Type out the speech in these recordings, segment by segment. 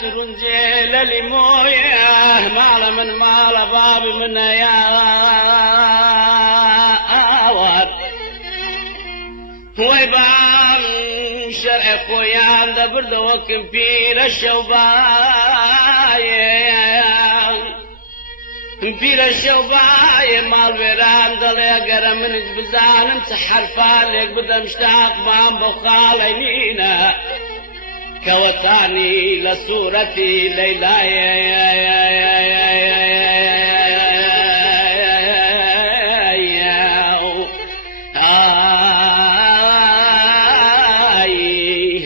ترنجي للي مويه مال من مال بابي من يا آوار ويبان شرع خويا دبرد وكمبير الشوبايه مبير الشوبايه مال ويران ضلي قرا من جبزان انت حرفالك بدا مشتاق ما بخال يمينه كوتاني لصورتي ليلى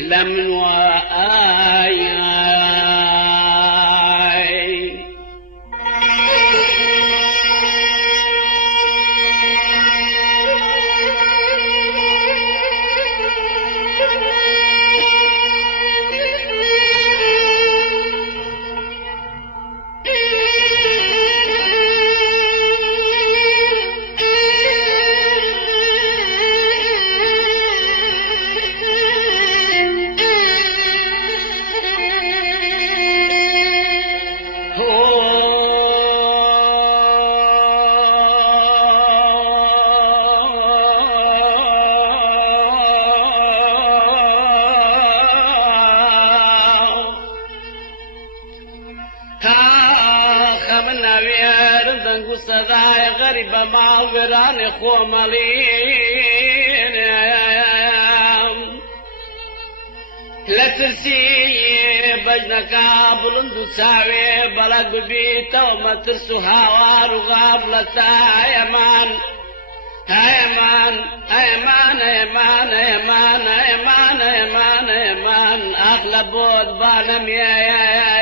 لمن خمنا وير دنگو سغاي غريب ما وران خو مالين لا ترسي بجنكا بلندو ساوي بلد بيتا وما ترسو هوار وغاب لتا يمان ايمان ايمان ايمان ايمان ايمان ايمان ايمان اغلب بود بانم يا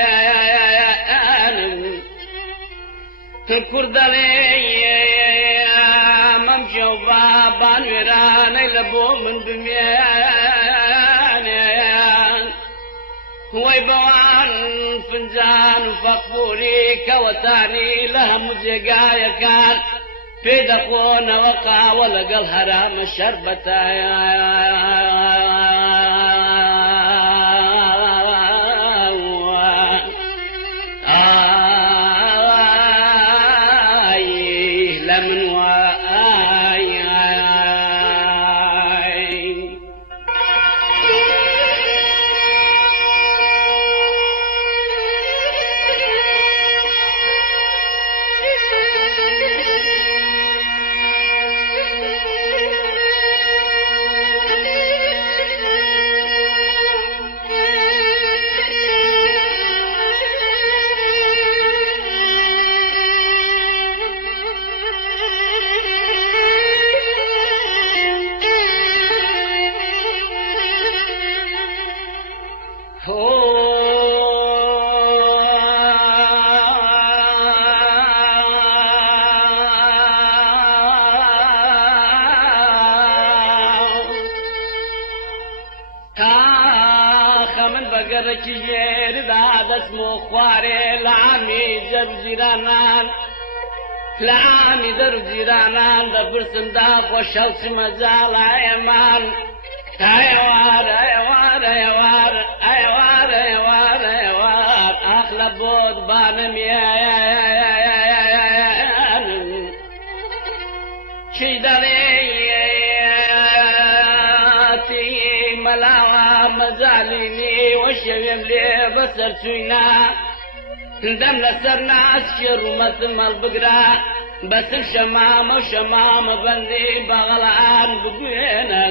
كردالي ممشو بابان ويران لبو من بميان ويبوان فنجان وفقفوري كوتاني لها مزيقايا كان في دخون وقع ولقى الهرام الشربتا من بقرك جير بعد اسمه خواري لعامي جر جيرانان لعامي در جيرانان دا برسم دا خوشوش مزال ايمان ايوار ايوار ايوار ايوار ايوار ايوار اخلا بود بانم يا شي داري ملاوى مزاليني وشيم لي بسر سوينا دم لسرنا عسكر ومثل البقرة بس الشمام وشمام بندي بغلان بقوينا